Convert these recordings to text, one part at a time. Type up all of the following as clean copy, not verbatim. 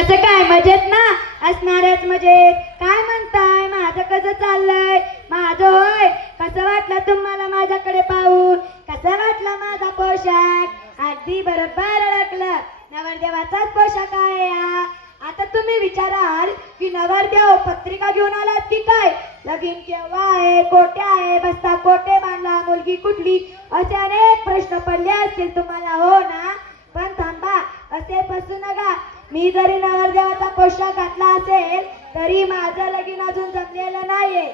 कसं काय मजेत ना? असणारच मजेत. काय म्हणताय? माझं कसं चाललंय? माझं होय. कसं वाटलं तुम्हाला माझ्याकडे पाहून? कसं वाटलं माझा पोशाख? अगदी बरोबर ओळखलं, नवरदेवाचाच पोशाख आहे हा. आता तुम्ही विचाराल की नवरदेव पत्रिका घेऊन आलात की काय? लगीन केव्हा आहे? कोठे आहे? बसता कोठे बांधला? मुलगी कुठली? असे अनेक प्रश्न पडले असतील तुम्हाला, हो ना? पण थांबा, असे फसू नका. मी जरी नवरदेवाचा पोशाख घातला असेल तरी माझं लगीन अजून जमलेलं नाहीये.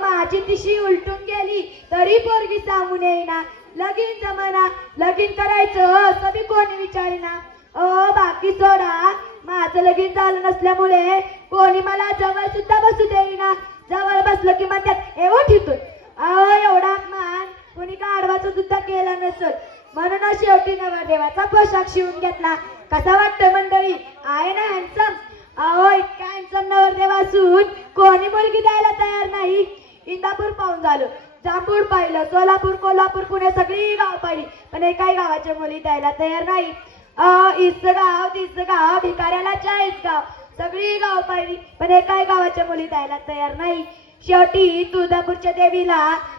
माझी तिशी उलटून गेली तरी पोरगी सांगून येईना. लगीन जमाना, लगीन करायचं असं बी कोणी विचारेना. बाकी सोडा, माझं लगीन झालं नसल्यामुळे कोणी मला जवळ सुद्धा बसू देईना. जवळ बसलं की म्हणतात एवढं ठितून. एवढा अपमान कोणी गाढवाचं सुद्धा केला नसल. म्हणूनच शेवटी नवरदेवाचा पोशाख शिवून घेतला. कसा वाटतं मंडळी? आहे ना हँडसम? इतका हँडसम नवरदेव असून कोणी मुलगी द्यायला तयार नाही. इंदापूर पाहून झालं, जांभूळ पाहिलं, सोलापूर, कोल्हापूर, पुणे सगळी गाव पाहिली, पण एकाही गावाच्या मुली द्यायला तयार नाही. इथचं गाव, तिथचं गाव, भिकाऱ्याला 40 गाव, सगळी गाव पाहिली, पण एकाही गावाच्या मुली द्यायला तयार नाही. शेवटी तुळजापूरच्या देवीला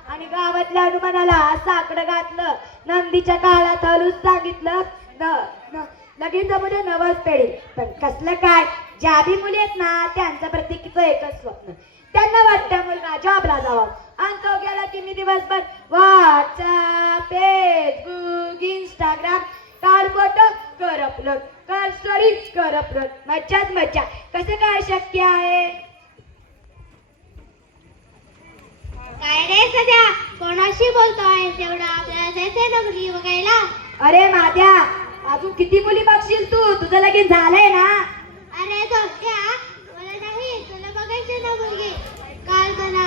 आणि गावातल्या हनुमानाला साकडं घातलं. नंदीच्या काळात हलूच सांगितलं लगीन जमून नवस पेढी. पण कसलं काय, ज्या बी मुली आहेत ना त्यांचं प्रत्येकीचं एकच स्वप्न. त्यांना वाटतं मुलगा जॉबला जावा, आणि तो गेला की मी दिवसभर व्हॉट्सअप, फेसबुक, इंस्टाग्राम, काढ फोटो, कर अपलोड, कर स्टोरी, कर अपलोड. मज्जाच मज्जा. कसं काय शक्य आहे? काय रे सध्या, कोणाशी बोलतोय? तेवढं आपल्याला जायचंय ना मुलगी बघायला. अरे माद्या, अजून किती मुली बघशील तू? तुझं लगीन झालंय ना? अरे धोक्या, मला नाही, तुला बघायची ना मुलगी. काल मला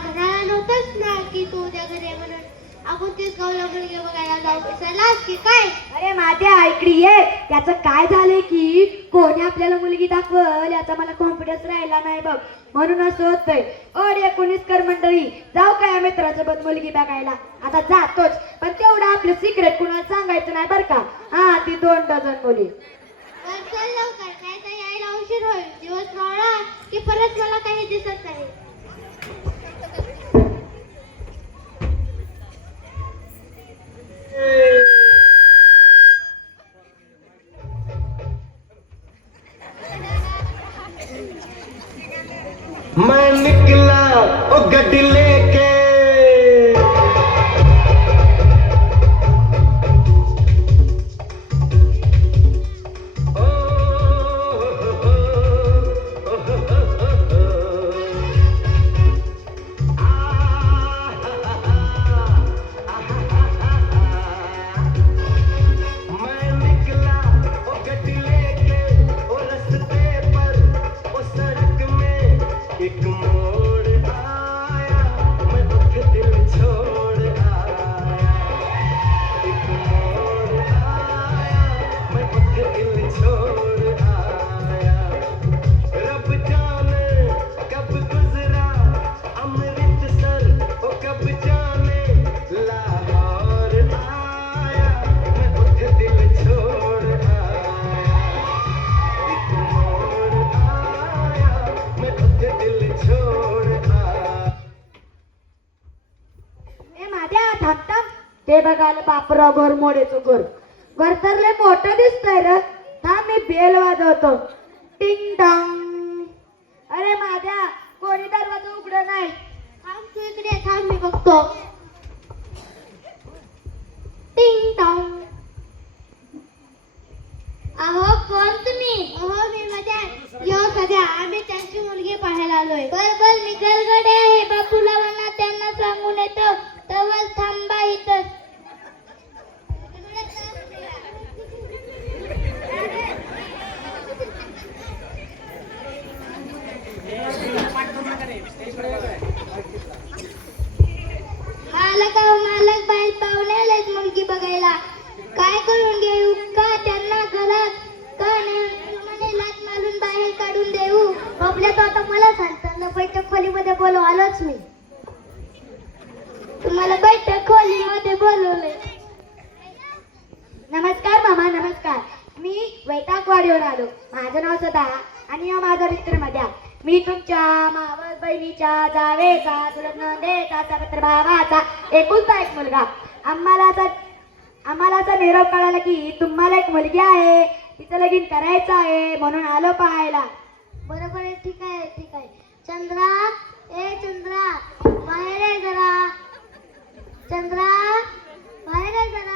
घराला नव्हतंच ना की तू उद्या घरी आहे म्हणून. आपण तेच गावला मुलगी बघायला जाऊ विसरलास की काय? अरे माद्या, ऐकली ये. त्याचं काय झालंय की कोणी आपल्याला मुलगी दाखवल याचा मला कॉन्फिडन्स राहिला नाही बघ, म्हणून असं होतंय. 19 कर मंडळी, जाऊ काय मित्रासोबत मुलगी बघायला? आता जातोच, पण तेवढं आपलं सिक्रेट कुणाला सांगायचं नाही बरं का. ती 2 डझन मुली. चल लवकर, नाही तर यायला उशीर होईल. दिवस मावळा की परत मला काही दिसत नाही. मैं निकला ओ गड्डी लेके, मैं निकला ओ गड्डी लेके, ओ रस्ते पर ओ सड़क में एक मोड़ आया, मैं उठ दिल छोड़ आया. एक मोड़ आया, मैं उठ दिल छोड़ आया. रब जाने कब गुजरा अमृतसर, ओ कब जाने लाहौर आया, मैं उठ दिल छोड़ आया. एक मोड़ आया, मैं उठ दिल छोड़ आया. ए माद्या, थांब थांब. ते बघायला बापराव घर मोडेचं घर. घर तर लय मोठं दिसतंय र. थांब, मी बेल वाजवतो. टिंग टॉंग. अरे माद्या, कोणी दरवाजा उघडं नाही. थांब तू इकडे, थांब मी बघतो. टिंग टॉंग. अहो कोण तुम्ही? मी मध्या. यो सध्या आम्ही त्यांची मुलगी पाहायला आलोय. बरोबर निघल गडे आहे. बापूला म्हणा त्यांना सांगून येतो. तवल थांबा इथंच. मालक बाहेर पाहुणे आलेत मुलगी बघायला. काय करून घेऊ? का त्यांना घरात का म्हणे लाथ मारून बाहेर काढून देऊ? आपल्या तो आता मला सांगताना बैठक खोलीमध्ये बोलव. आलोच मी. तुम्हाला बैठक खोलीमध्ये बोलवलंय. नमस्कार मामा, नमस्कार. मी वैतागवाडीवर आलो. माझं नाव सदा आणि हा माझा मित्र मध्या. मी तुमच्या मावस बहिणीच्या जावेचा चुलत नंदेचा सावत्र भावाचा एकुलता एक मुलगा. आम्हाला असा निरोप कळाला की तुम्हाला एक मुलगी आहे, तिचं लगीन करायचं आहे, म्हणून आलो पाहायला. बरोबर आहे, ठीक आहे ठीक आहे. चंद्रा, ए चंद्रा, बाहेर आहे जरा. चंद्रा, बाहेर आहे जरा.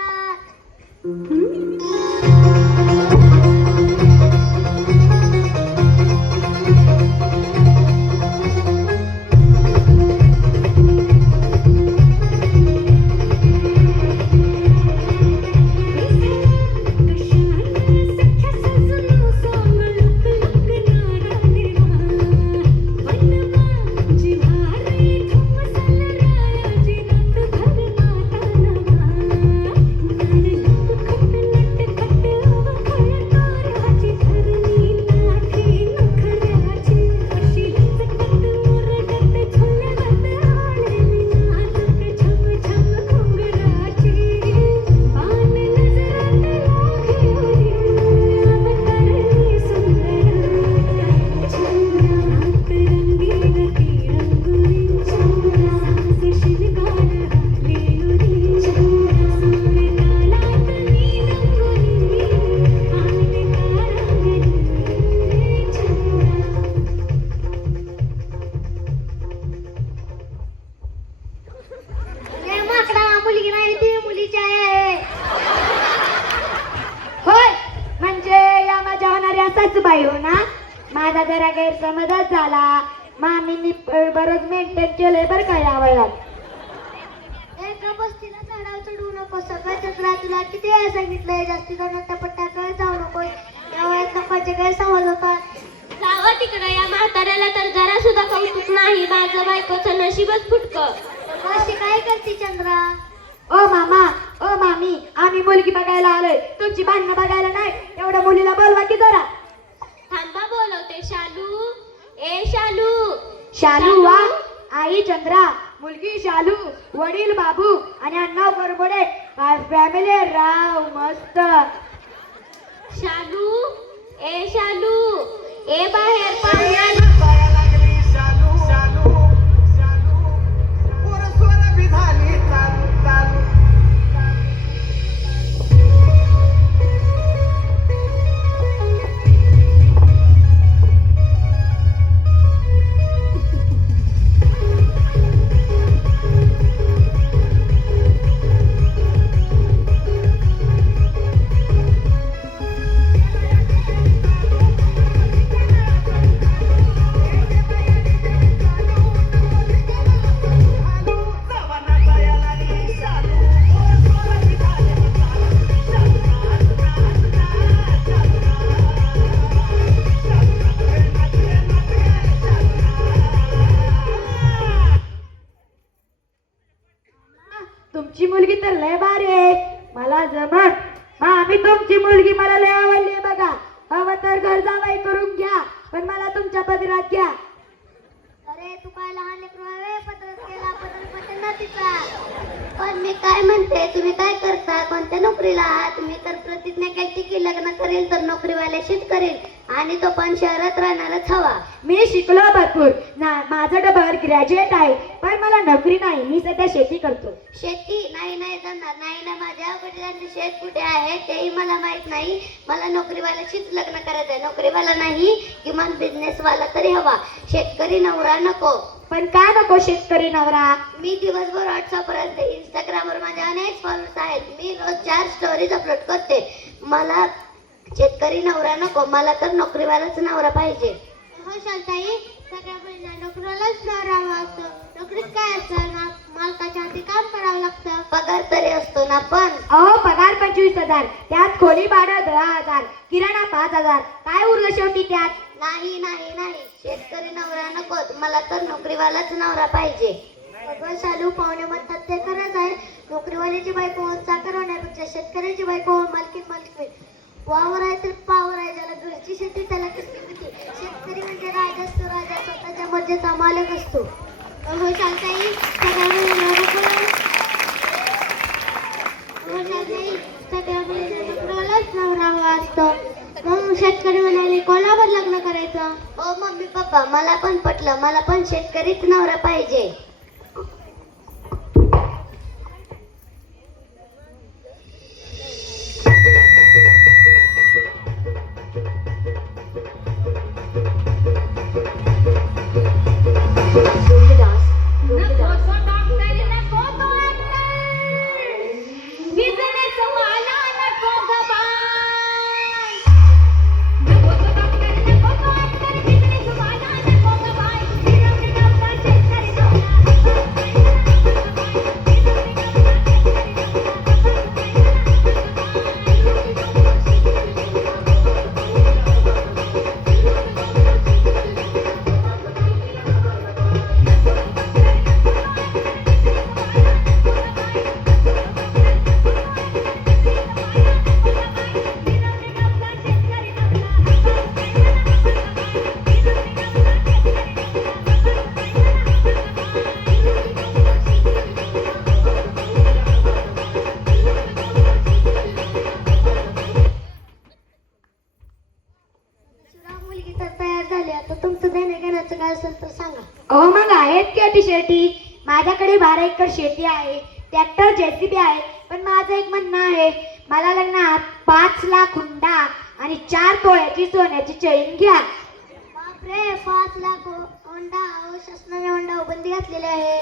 मुलगी नाही ती मुलीची आहे. होय, म्हणजे या माझ्या होणाऱ्या सासूबाई हो ना. माझा जरा गैरसमजच झाला. मामींनी बरोच मेंटेन केलंय बरं का या वयात. एका बस्तीला चढाव चढवू नको. सगळं चक्रा तुला किती वेळा सांगितलंय, जास्तीचा नट्टापट्टाकडे जाऊ नको. या वयात नकाचे गैरसमज होतात. जावं तिकडं, या म्हाताऱ्याला तर जरा सुद्धा कौतुक नाही. माझं बायकोचं नशीबच फुटकं. अशी काय करते चंद्रा? ओ मामा, ओ मामी, आम्ही मुलगी बघायला आलोय, तुमची भांडणं बघायला नाही. एवढ्या मुलीला बोलवा की जरा. थांबा, बोलवते. शालू, ए शालू. शालू वा, आई चंद्रा, मुलगी शालू, वडील बाबू आणि अण्णा बरोबरे. काय फॅमिली राव, मस्त. शालू, ए शालू, ए बाहेर पाहुण्या. लागली शालू शालू शालू पोर स्वर बी झाली चालू चालू. तुमची मुलगी तर लय भारी आहे, मला जमत. आम्ही तुमची मुलगी मला लय आवडली बघा. हवं तर घर जावाई करून घ्या, पण मला तुमच्या पदरात घ्या. अरे तू काय लहान लेकरू आहे? पत्रच केला, पत्र पटेल ना तिचा. पण मी काय म्हणते, तुम्ही काय करता? कोणत्या नोकरीला आहात? मी तर प्रतिज्ञा केली की लग्न करेल तर नोकरीवाल्याशीच करेल, आणि तो पण शहरात राहणारच हवा. मी शिकलो भरपूर ना, माझं डबल ग्रॅज्युएट आहे, पण मला नोकरी नाही. मी सध्या शेती करतो. शेती नाही नाही जमणार नाही ना. माझ्या वडिलांचे शेत कुठे आहे तेही मला माहित नाही. मला नोकरीवाल्याशीच लग्न करायचं आहे. नोकरीवाला नाही, किमान बिझनेसवाला तरी हवा. शेतकरी नवरा नको. पण का नको शेतकरी नवरा? मी दिवसभर व्हॉट्सअपवर, इंस्टाग्रामवर माझे अनेक फॉलोअर्स आहेत. मी रोज 4 स्टोरीज अपलोड करते. मला शेतकरी नवरा नको, मला तर नोकरीवालाच नवरा पाहिजे. हो शांताई, सगळ्या मुलींना नोकरीवालाच नवरा हवा असतो. नोकरीत काय असतं ना, मालकाच्या हाती काम करावं लागतं. पगार तरी असतो ना. पण अहो, पगार 25,000, त्यात खोली भाडं 10,000, किराणा 5,000. काय उरलं शेवटी त्यात? नाही नाही नाही, शेतकरी नवरा नकोच, मला तर नोकरीवालाच नवरा पाहिजे. अगं शालू, पाहुणे म्हणतात ते खरंच आहे. नोकरीवाल्याची बायको होऊन चाकर होण्यापेक्षा शेतकऱ्याची बायको होऊन मालकीन. वावर आहे तर पावर आहे. ज्याला घरची शेती त्याला कसली भीती. शेतकरी म्हणजे राजा असतो, राजा स्वतःच्या मर्जीचा मालक असतो. हो शांताई, सगळ्या मुलींना नोकरीवालाच नवरा हवा असतो. शेतकरी म्हणाले कोणावर लग्न करायचं? हो मम्मी पप्पा मला पण पटलं, मला पण शेतकरीच नवरा पाहिजे. मुलगी तर तयार झाली, आता तुमचं देणे घेण्याचं काय असेल तर सांगा. अहो मग आहेत की अटी शेती. माझ्याकडे 12 एकर शेती आहे, ट्रॅक्टर JCB आहे. पण माझं एक म्हणणं आहे, मला लग्नात 5 लाख हुंडा आणि 4 तोळ्याची सोन्याची चैन घ्या. बापरे, 5 लाख होंडा? शासनाने होंडा बंदी घातलेली आहे.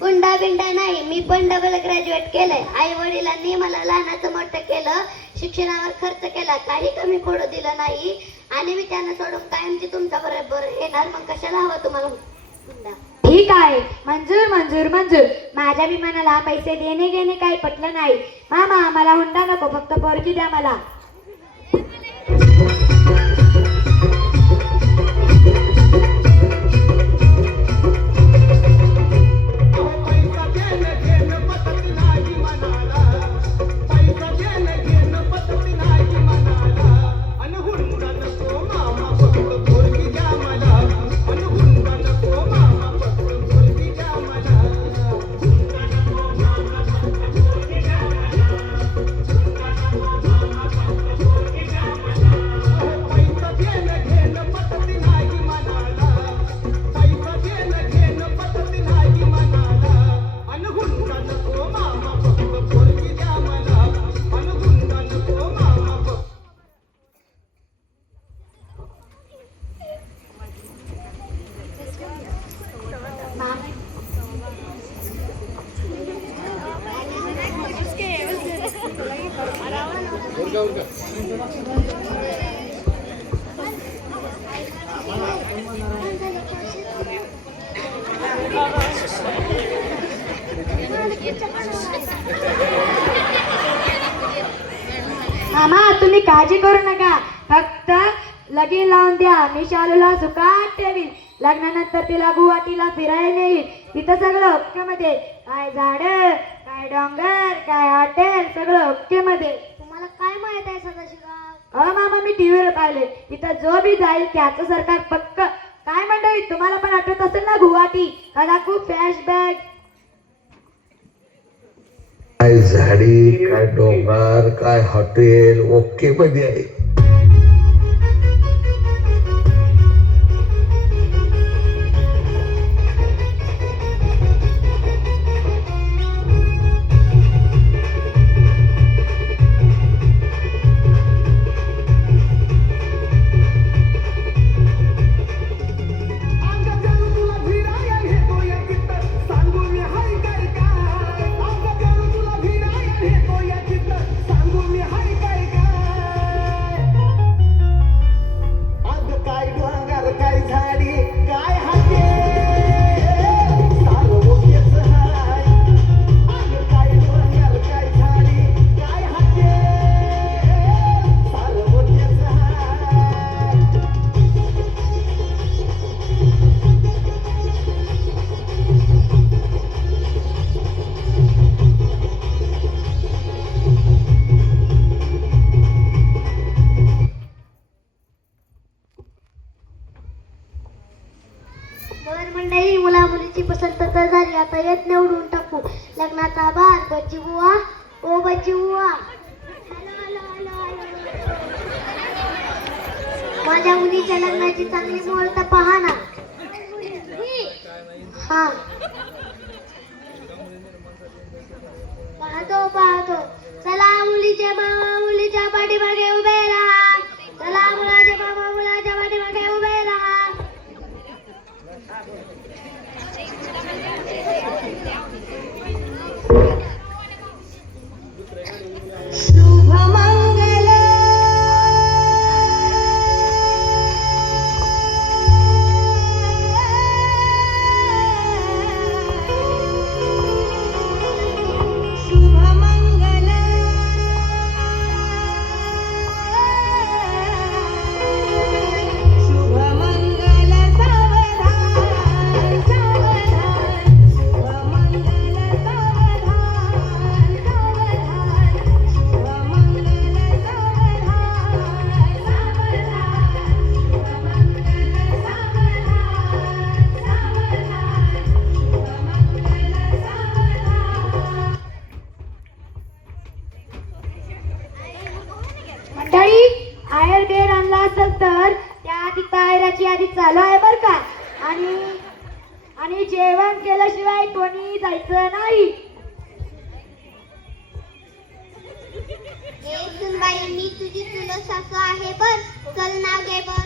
हुंडा बिंडा नाही, मी पण डबल ग्रॅज्युएट केलंय. आई वडिलांनी मला लहानाचं मोठं केलं, शिक्षणावर खर्च केला, काही कमी पडू दिलं नाही. आणि मी त्यांना सोडून कायमची तुमच्या बरोबर येणार. मग कशाला हवं तुम्हाला हुंडा? ठीक आहे, मंजूर मंजूर मंजूर. माझ्या विमानाला पैसे देणे घेणे काही पटलं नाही. मामा मला हुंडा नको, फक्त पोरगी द्या मला. पैसा देणं घेणं पटत नाही मनाला, पैसा देणं घेणं पटत नाही मनाला. अन हुंडा नको मामा फक्त पोरगी द्या मला, अन हुंडा नको मामा फक्त पोरगी द्या मला. हुंडा नको मामा फक्त पोरगी द्या मला, हुंडा नको मामा फक्त पोरगी द्या मला. पैसा देणं घेणं पटत नाही मनाला, पैसा देणं घेणं पटत नाही मनाला. अन हुंडा नको मामा फक्त पोरगी द्या मला, अन हुंडा नको मामा फक्त. मामा तुम्ही काळजी करू नका, फक्त लगीन लावून द्या. मी शालूला सुखात ठेवीन. लग्नानंतर तिला गुवाहाटीला फिरायला नेईल. तिथं सगळं ओके मध्ये, काय झाड, काय डोंगर, काय हॉटेल, सगळं ओके मध्ये. तुम्हाला काय माहित आहे सदाशिवराव? अहो मामा मी टीव्हीवर पाहिले, तिथं जो बी जाईल त्याचं सरकार पक्क. काय मंडळी, तुम्हाला पण आठवत असेल ना गुवाहाटी? कदा खूप फ्लॅशबॅक. काय झाडी, काय डोंगर, काय हॉटेल ओके मध्ये आहे. मंडळी, मुला मुलीची पसंतता झाली, आता येत निवडून टाकू. लग्नाचा भार बच्ची बुवा, ओ बच्ची बुवा. Hello hello hello hello. माझ्या मुलीच्या लग्नाची चांगली मुहूर्त पहा ना. हा पाहतो. चला मुलीचे मामा मुलीच्या पाठीमागे उभे राहा. चला मुलाचे मामा मुलाच्या पाठीमागे उभे राहा. शुभमंगल शुभमंगल शुभमंगल सावधान सावधान शुभमंगल सावधान सावधान शुभमंगल सावधान सावधान शुभमंगल सावधान सावधान शुभमंगल सावधान. मंडळी, आयर बेर आणला असेल तर त्या आधी तायराची आधी चालू आहे बर का. आणि जेवण केल्याशिवाय कोणी जायचं नाही. सुनबाई, मी तुझी चुलत सासू आहे बर. चल नाव घे बर.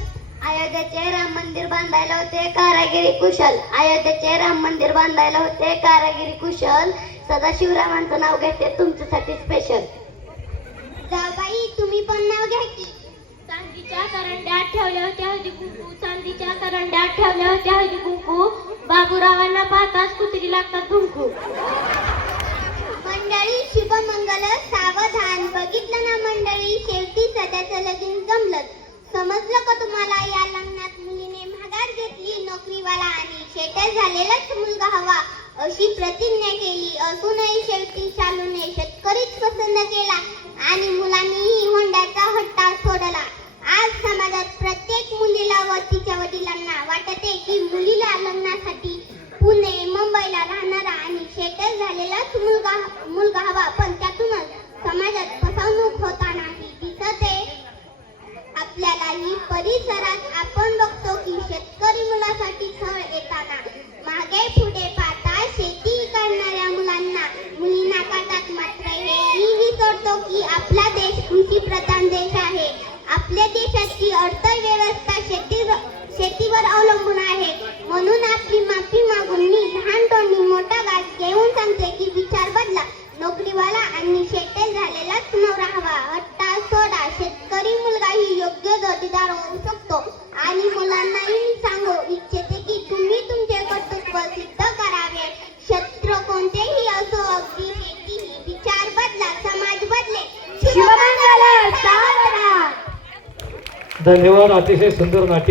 अयोध्येचे राम मंदिर बांधायला होते कारागिरी कुशल. अयोध्येचे राम मंदिर बांधायला होते कारागिरी कुशल. सदाशिवरामांचं नाव घेते तुमच्यासाठी स्पेशल. जाबाई, तुम्ही पण नाव घ्या की. चांदीच्या करंड्यात ठेवल्या होत्या हळदी कुंकू. चांदीच्या करंड्यात ठेवल्या होत्या हळदी कुंकू. बाबूरावांना पाहताच कुत्री लागतात धुंकू. मंडळी, शुभमंगल सावधान. बघितलं ना मंडळी, शेवटी सध्याचं लगीन जमलं. समजलं का तुम्हाला? या लग्नात मुलीने महागार घेतली नोकरीवाला आणि शेटर झालेलाच मुलगा हवा अशी प्रतिज्ञा केली. असूनही शेवटी शालूने शेतकरीच पसंत केला आणि मुलांनीही होंड्याचा हट्टा सोडला. आज समाजात प्रत्येक मुलीला व तिच्या वडिलांना वाटते की मुलीला लग्नासाठी पुणे मुंबईला राहणारा आणि शेटर झालेलाच मुलगा हवा. पण त्यातूनच समाजात फसवणूक होतानाही दिसते आपल्यालाही. परिसरात आपण बघतो की शेतकरी मुलासाठी फळ येताना मागे पुढे पाहता शेती करणाऱ्या मुलींना काढतात. मात्र हेही विसरतो की आपला देश कृषी प्रधान देश आहे. आपल्या देशाची अर्थव्यवस्था शेतीवर अवलंबून आहे. म्हणून आपली माफी मागून मी लहान तोंडी मोठा घास घेऊन सांगते की विचार बदला. नोकरीवाला आणि शेटर झालेलाच नवरा हवा. हट्टा सोडा. शेतकरी मुलगाही योग्य जोडीदार होऊ शकतो. आणि मुलांनाही मी सांगू इच्छिते की तुम्ही तुमचे कर्तृत्व सिद्ध करावे. क्षेत्र कोणतेही असो, अगदी शेतीही. विचार बदला, समाज बदले. शुभमंगल सावधान. धन्यवाद. अतिशय सुंदर नाट्य